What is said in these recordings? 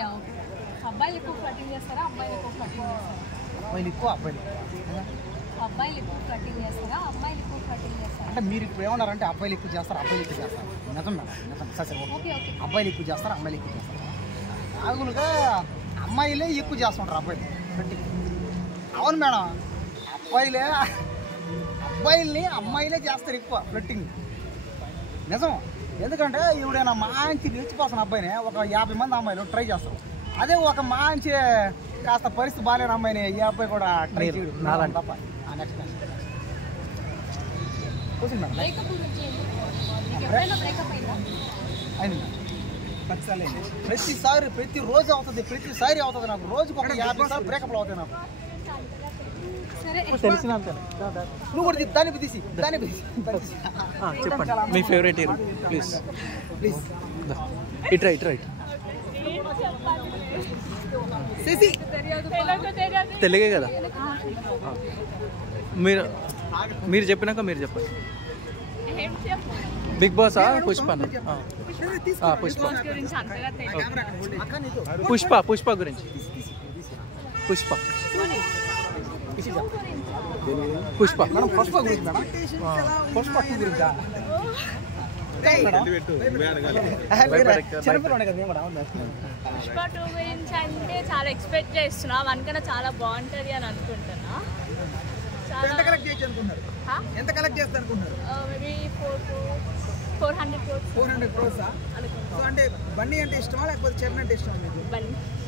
Yeah okay. అబ్బాయిలు ఎక్కువ flirting చేస్తారా, అమ్మాయిలు ఎక్కువ ఫ్లర్టింగ్ చేస్తారా? అబ్బాయిలు ఎక్కువ, అబ్బాయిలు అబ్బాయిలు ఎక్కువ ఫ్లర్టింగ్ చేస్తారా, అమ్మాయిలు ఎక్కువ ఫ్లర్టింగ్ చేస్తారా? అంటే మీరు ఇప్పుడు ఏమన్నారంటే అబ్బాయిలు ఎక్కువ చేస్తారు, అబ్బాయిలు ఎక్కువ చేస్తారు. నిజం మేడం, నిజం. సరే ఓకే ఓకే. అబ్బాయిలు ఎక్కువ చేస్తారు, అమ్మాయిలు ఎక్కువ చేస్తారు. నాగులుగా అమ్మాయిలే ఎక్కువ చేస్తుంటారు అబ్బాయిలు. అవును మేడం, అబ్బాయిల్ని అమ్మాయిలే చేస్తారు ఎక్కువ ఫ్లట్టింగ్. నిజం. ఎందుకంటే ఎవడైనా మంచి నిలిచిపోతున్న అబ్బాయిని ఒక 50 మంది అమ్మాయిలు ట్రై చేస్తారు. అదే ఒక మంచి కాస్త పరిస్థితి బాగాలేని అమ్మాయిని ఏ అబ్బాయి కూడా ట్రై చేయడు తప్ప. నెక్స్ట్ కూర్చుంది మేడం. అయింది ప్రతిసారి, ప్రతిరోజు అవుతుంది, ప్రతిసారి అవుతుంది నాకు. రోజుకు ఒక 50 సార్లు బ్రేకప్లు అవుతాయి నాకు. తెలిసినంత నువ్వు కూడా దాన్ని తీసి చెప్పండి మీ favourite hero please. It right తెలుగే కదా. మీరు చెప్పినాక మీరు చెప్పండి. బిగ్ బాస్ పుష్ప పుష్ప గురించి. పుష్ప మేడం, పుష్ప గురించి మేడం. పుష్ప 2 గురించా? పుష్ప 2 గురించి అంటే చాలా ఎక్స్పెక్ట్ చేస్తున్నా. 1 కన్నా చాలా బాగుంటుంది అని అనుకుంటున్నా. ఎంత కలెక్ట్ చేయొచ్చు అనుకుంటున్నారు? ఎంత కలెక్ట్ చేస్తా అనుకుంటున్నారు? Maybe 400 crores. సో అంటే బన్నీ అంటే ఇష్టమా లేకపోతే చరణ్ అంటే ఇష్టమా మీకు?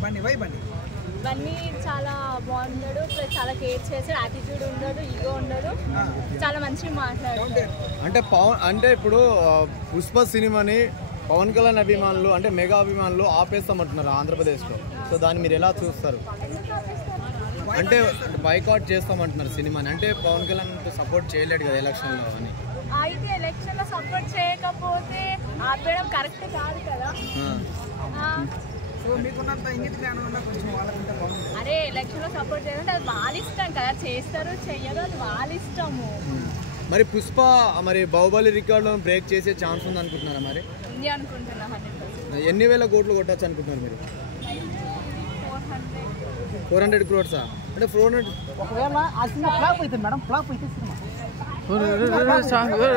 బన్నీ బన్నీ చాలా బాగున్నాడు, ప్లస్ చాలా కేర్ చేస్తాడు, యాటిట్యూడ్ ఉండదు, ఈగో ఉండదు, చాలా మంచిగా మాట్లాడాడు. అంటే ఇప్పుడు పుష్ప సినిమాని పవన్ కళ్యాణ్ అభిమానులు అంటే మెగా అభిమానులు ఆపేస్తామంటున్నారు ఆంధ్రప్రదేశ్లో. సో దాన్ని మీరు ఎలా చూస్తారు? అంటే బైకాట్ చేస్తామంటున్నారు సినిమాని. అంటే పవన్ కళ్యాణ్ సపోర్ట్ చేయలేడు కదా ఎలక్షన్లో అని. అయితే ఎలక్షన్లో సపోర్ట్ చేయకపోతే ఆపేయడం కరెక్ట్ కాదు కదా. అరే ఎలక్షన్లో సపోర్ట్ చేయాలంటే అది వాళ్ళ ఇష్టం కదా, చేస్తారు చెయ్యరు అది వాళ్ళ ఇష్టము. మరి పుష్ప బాహుబలి రికార్డులను బ్రేక్ చేసే ఛాన్స్ ఉంది అనుకుంటున్నారా? మరి ఉంది అనుకుంటున్నా. 100%. ఎన్ని వేల కోట్లు కొట్టచ్చు అనుకుంటున్నారు మీరు? 400 crores అంటే 400. ఒకవేళ ఆ సినిమా ఫ్లాప్ అవుతుంది మేడం, ఫ్లాప్ అయితే సినిమా